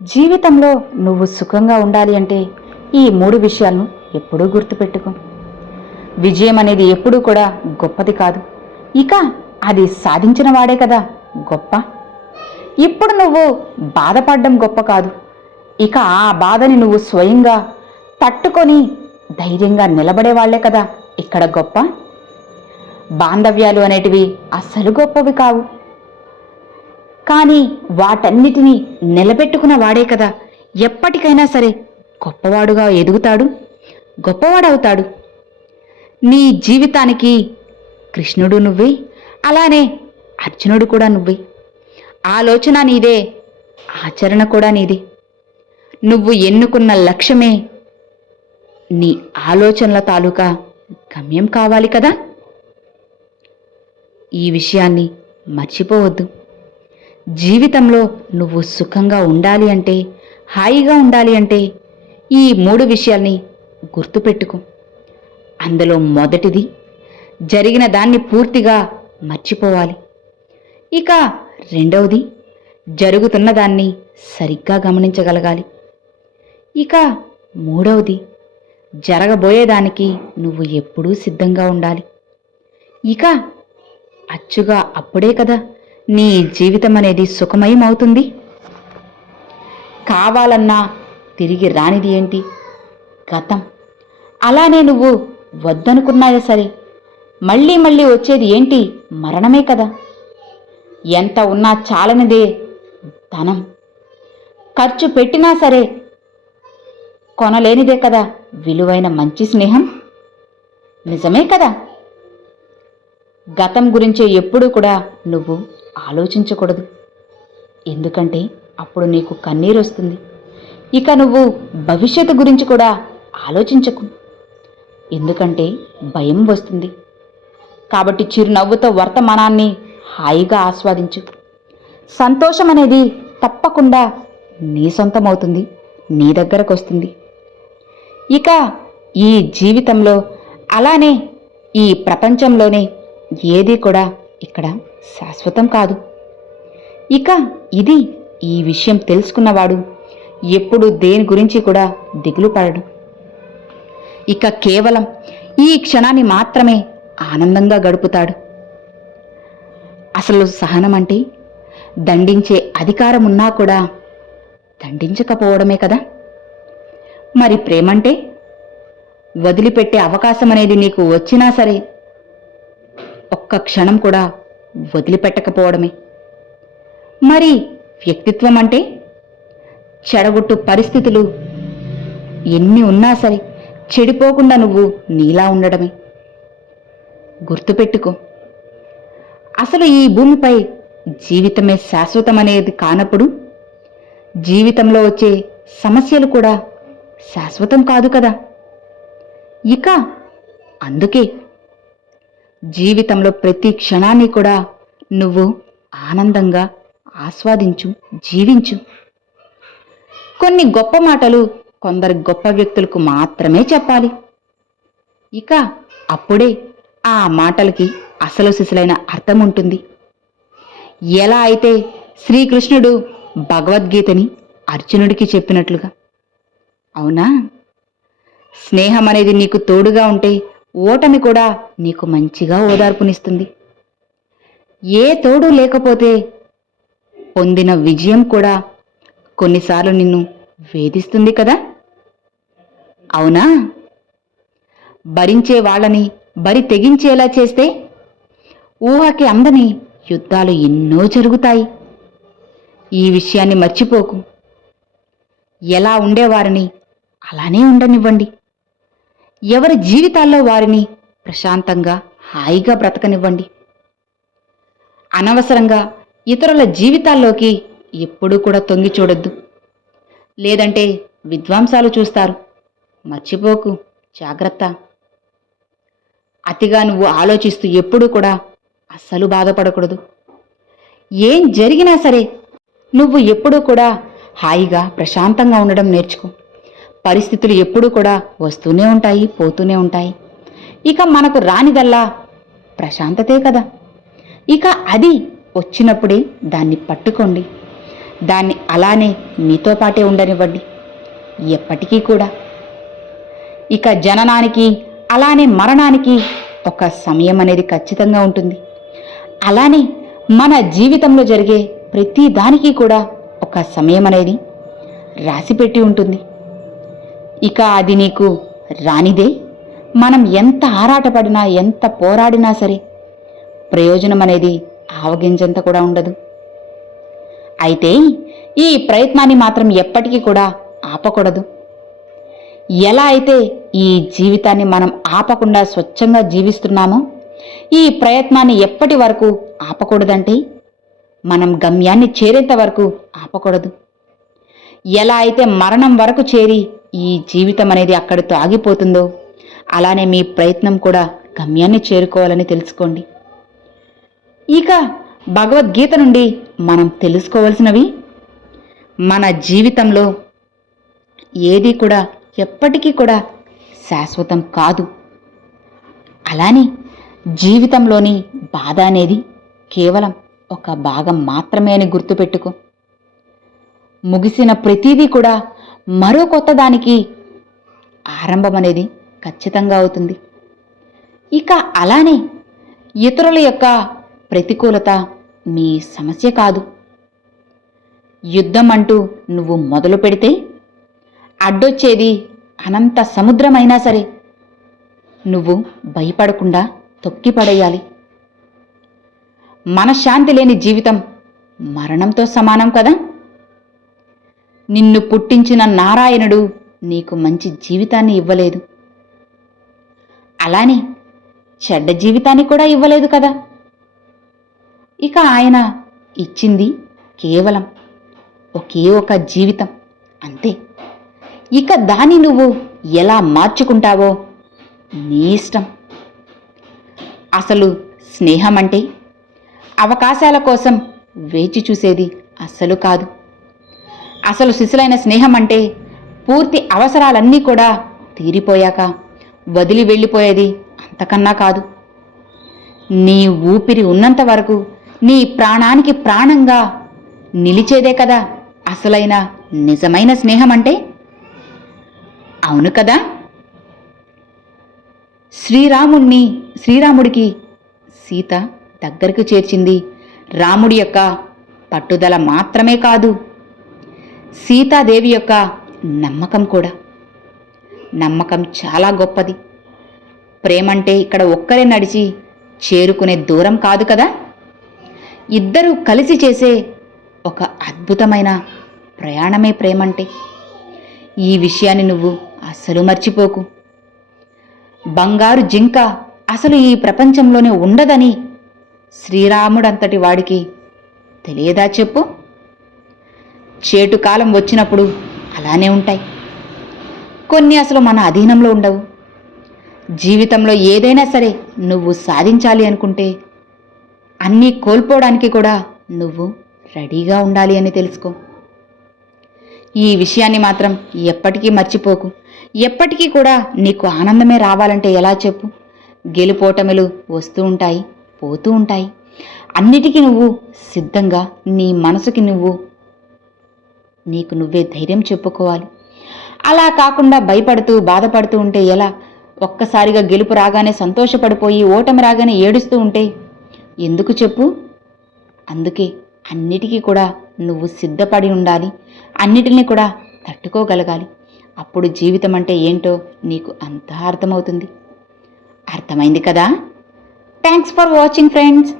జీవితంలో నువ్వు సుఖంగా ఉండాలి అంటే ఈ మూడు విషయాలను ఎప్పుడూ గుర్తుపెట్టుకో. విజయం అనేది ఎప్పుడూ కూడా గొప్పది కాదు. ఇక అది సాధించిన వాడే కదా గొప్ప. ఇప్పుడు నువ్వు బాధపడడం గొప్ప కాదు. ఇక ఆ బాధని నువ్వు స్వయంగా తట్టుకొని ధైర్యంగా నిలబడే వాళ్ళే కదా ఇక్కడ గొప్ప. బాంధవ్యాలు అనేటివి అస్సలు గొప్పవి కావు. కానీ వాటన్నిటినీ నిలబెట్టుకున్న వాడే కదా. ఎప్పటికైనా సరే గొప్పవాడుగా ఎదుగుతాడు గొప్పవాడవుతాడు. నీ జీవితానికి కృష్ణుడు నువ్వే అలానే అర్జునుడు కూడా నువ్వే. ఆలోచన నీదే ఆచరణ కూడా నీదే. నువ్వు ఎన్నుకున్న లక్ష్యమే నీ ఆలోచనల తాలూకా గమ్యం కావాలి కదా. ఈ విషయాన్ని మర్చిపోవద్దు. జీవితంలో నువ్వు సుఖంగా ఉండాలి అంటే హాయిగా ఉండాలి అంటే ఈ మూడు విషయాల్ని గుర్తుపెట్టుకో. అందులో మొదటిది జరిగిన దాన్ని పూర్తిగా మర్చిపోవాలి. ఇక రెండవది జరుగుతున్న దాన్ని సరిగ్గా గమనించగలగాలి. ఇక మూడవది జరగబోయేదానికి నువ్వు ఎప్పుడూ సిద్ధంగా ఉండాలి. ఇక అచ్చుగా అప్పుడే కదా నీ జీవితం అనేది సుఖమయం అవుతుంది కావాలన్నా తిరిగి రానిది ఏంటి? గతం అలానే నువ్వు వద్దనుకున్నాయా సరే మళ్ళీ మళ్ళీ వచ్చేది ఏంటి? మరణమే కదా. ఎంత ఉన్నా చాలనిదే ధనం. ఖర్చు పెట్టినా సరే కొనలేనిదే కదా విలువైన మంచి స్నేహం. నిజమే కదా. గతం గురించి ఎప్పుడూ కూడా నువ్వు ఆలోచించకూడదు. ఎందుకంటే అప్పుడు నీకు కన్నీరు వస్తుంది ఇక నువ్వు భవిష్యత్తు గురించి కూడా ఆలోచించకు. ఎందుకంటే భయం వస్తుంది. కాబట్టి చిరునవ్వుతో వర్తమానాన్ని హాయిగా ఆస్వాదించు. సంతోషం అనేది తప్పకుండా నీ సొంతమవుతుంది నీ దగ్గరకు వస్తుంది ఇక ఈ జీవితంలో అలానే ఈ ప్రపంచంలోనే ఏది కూడా ఇక్కడ శాశ్వతం కాదు. ఇక ఇది ఈ విషయం తెలుసుకున్నవాడు ఎప్పుడు దేని గురించి కూడా దిగులు పడడు. ఇక కేవలం ఈ క్షణాన్ని మాత్రమే ఆనందంగా గడుపుతాడు. అసలు సహనం అంటే దండించే అధికారం ఉన్నా కూడా దండించకపోవడమే కదా. మరి ప్రేమంటే? వదిలిపెట్టే అవకాశం అనేది నీకు వచ్చినా సరే ఒక్క క్షణం కూడా వదిలిపెట్టకపోవడమే. మరి వ్యక్తిత్వం అంటే చెడగొట్టు పరిస్థితులు ఎన్ని ఉన్నా సరే చెడిపోకుండా నువ్వు నీలా ఉండడమే. గుర్తుపెట్టుకో. అసలు ఈ భూమిపై జీవితమే శాశ్వతమనేది కానప్పుడు జీవితంలో వచ్చే సమస్యలు కూడా శాశ్వతం కాదు కదా. ఇక అందుకే జీవితంలో ప్రతి క్షణాన్ని కూడా నువ్వు ఆనందంగా ఆస్వాదించు జీవించు. కొన్ని గొప్ప మాటలు కొందరు గొప్ప వ్యక్తులకు మాత్రమే చెప్పాలి. ఇక అప్పుడే ఆ మాటలకి అసలు సిసలైన అర్థం ఉంటుంది ఎలా అయితే శ్రీకృష్ణుడు భగవద్గీతని అర్జునుడికి చెప్పినట్లుగా. అవునా? స్నేహం అనేది నీకు తోడుగా ఉంటే ఓటమి కూడా నీకు మంచిగా ఓదార్పునిస్తుంది. ఏ తోడు లేకపోతే పొందిన విజయం కూడా కొన్నిసార్లు నిన్ను వేధిస్తుంది కదా? అవునా? భరించే వాళ్ళని బరి తెగించేలా చేస్తే ఊహకి అందని యుద్ధాలు ఎన్నో జరుగుతాయి. ఈ విషయాన్ని మర్చిపోకు. ఎలా ఉండేవారిని అలానే ఉండనివ్వండి. ఎవరి జీవితాల్లో వారిని ప్రశాంతంగా హాయిగా బ్రతకనివ్వండి. అనవసరంగా ఇతరుల జీవితాల్లోకి ఎప్పుడూ కూడా తొంగి చూడొద్దు. లేదంటే విద్వాంసాలు చూస్తారు. మర్చిపోకు జాగ్రత్త. అతిగా నువ్వు ఆలోచిస్తూ ఎప్పుడూ కూడా అస్సలు బాధపడకూడదు. ఏం జరిగినా సరే నువ్వు ఎప్పుడూ కూడా హాయిగా ప్రశాంతంగా ఉండడం నేర్చుకో. పరిస్థితులు ఎప్పుడూ కూడా వస్తూనే ఉంటాయి పోతూనే ఉంటాయి. ఇక మనకు రానిదల్లా ప్రశాంతతే కదా. ఇక అది వచ్చినప్పుడే దాన్ని పట్టుకోండి. దాన్ని అలానే మీతో పాటే ఉండనివ్వండి. ఎప్పటికీ కూడా. ఇక జననానికి అలానే మరణానికి ఒక సమయం అనేది ఖచ్చితంగా ఉంటుంది. అలానే మన జీవితంలో జరిగే ప్రతి దానికి కూడా ఒక సమయం అనేది రాసిపెట్టి ఉంటుంది. ఇక అది నీకు రానిదే? మనం ఎంత ఆరాటపడినా ఎంత పోరాడినా సరే ప్రయోజనం అనేది ఆవగింజంత కూడా ఉండదు. అయితే ఈ ప్రయత్నాన్ని మాత్రం ఎప్పటికీ కూడా ఆపకూడదు. ఎలా అయితే ఈ జీవితాన్ని మనం ఆపకుండా స్వచ్ఛంగా జీవిస్తున్నామో ఈ ప్రయత్నాన్ని ఎప్పటి వరకు ఆపకూడదంటే మనం గమ్యాన్ని చేరేంత వరకు ఆపకూడదు. ఎలా అయితే మరణం వరకు చేరి ఈ జీవితం అనేది అక్కడితో ఆగిపోతుందో? అలానే మీ ప్రయత్నం కూడా గమ్యాన్ని చేరుకోవాలని తెలుసుకోండి. ఇక భగవద్గీత నుండి మనం తెలుసుకోవలసినవి మన జీవితంలో ఏది కూడా ఎప్పటికీ కూడా శాశ్వతం కాదు. అలానే జీవితంలోని బాధ అనేది కేవలం ఒక భాగం మాత్రమే అని గుర్తుపెట్టుకో. ముగిసిన ప్రతిదీ కూడా మరో కొత్త దానికి ఆరంభం అనేది ఖచ్చితంగా అవుతుంది. ఇక అలానే ఇతరుల యొక్క ప్రతికూలత మీ సమస్య కాదు. యుద్ధం అంటూ నువ్వు మొదలు పెడితే అడ్డొచ్చేది అనంత సముద్రమైనా సరే. నువ్వు భయపడకుండా తొక్కిపడేయాలి మనశ్శాంతి లేని జీవితం మరణంతో సమానం కదా? నిన్ను పుట్టించిన నారాయణుడు నీకు మంచి జీవితాన్ని ఇవ్వలేదు. అలానే చెడ్డ జీవితాన్ని కూడా ఇవ్వలేదు కదా. ఇక ఆయన ఇచ్చింది కేవలం ఒకే ఒక జీవితం అంతే. ఇక దాన్ని నువ్వు ఎలా మార్చుకుంటావో నీ ఇష్టం. అసలు స్నేహం అంటే అవకాశాల కోసం వేచి చూసేది అస్సలు కాదు. అసలు శిశులైన స్నేహం అంటే పూర్తి అవసరాలన్నీ కూడా తీరిపోయాక వదిలి వెళ్ళిపోయేది అంతకన్నా కాదు. నీ ఊపిరి ఉన్నంత వరకు నీ ప్రాణానికి ప్రాణంగా నిలిచేదే కదా అసలైన నిజమైన స్నేహం అంటే అవును కదా? శ్రీరాముణ్ణి శ్రీరాముడికి సీత దగ్గరకు చేర్చింది. రాముడి యొక్క పట్టుదల మాత్రమే కాదు. సీతాదేవి యొక్క నమ్మకం కూడా. నమ్మకం చాలా గొప్పది. ప్రేమంటే ఇక్కడ ఒక్కరే నడిచి చేరుకునే దూరం కాదు కదా? ఇద్దరూ కలిసి చేసే ఒక అద్భుతమైన ప్రయాణమే ప్రేమంటే. ఈ విషయాన్ని నువ్వు అస్సలు మర్చిపోకు. బంగారు జింక అసలు ఈ ప్రపంచంలోనే ఉండదని శ్రీరాముడంతటి వాడికి తెలియదా చెప్పు? చేటు కాలం వచ్చినప్పుడు అలానే ఉంటాయి. కొన్ని అసలు మన అధీనంలో ఉండవు. జీవితంలో ఏదైనా సరే నువ్వు సాధించాలి అనుకుంటే అన్నీ కోల్పోవడానికి కూడా నువ్వు రెడీగా ఉండాలి అని తెలుసుకో. ఈ విషయాన్ని మాత్రం ఎప్పటికీ మర్చిపోకు. ఎప్పటికీ కూడా నీకు ఆనందమే రావాలంటే ఎలా చెప్పు? గెలుపోటములు వస్తూ ఉంటాయి పోతూ ఉంటాయి. అన్నిటికీ నువ్వు సిద్ధంగా నీ మనసుకి నువ్వు నీకు నువ్వే ధైర్యం చెప్పుకోవాలి. అలా కాకుండా భయపడుతూ బాధపడుతూ ఉంటే ఎలా? ఒక్కసారిగా గెలుపు రాగానే సంతోషపడిపోయి ఓటమి రాగానే ఏడుస్తూ ఉంటే ఎందుకు చెప్పు? అందుకే అన్నిటికీ కూడా నువ్వు సిద్ధపడి ఉండాలి. అన్నిటిని కూడా తట్టుకోగలగాలి. అప్పుడు జీవితం అంటే ఏంటో నీకు అంతా అర్థమవుతుంది. అర్థమైంది కదా? Thanks for watching friends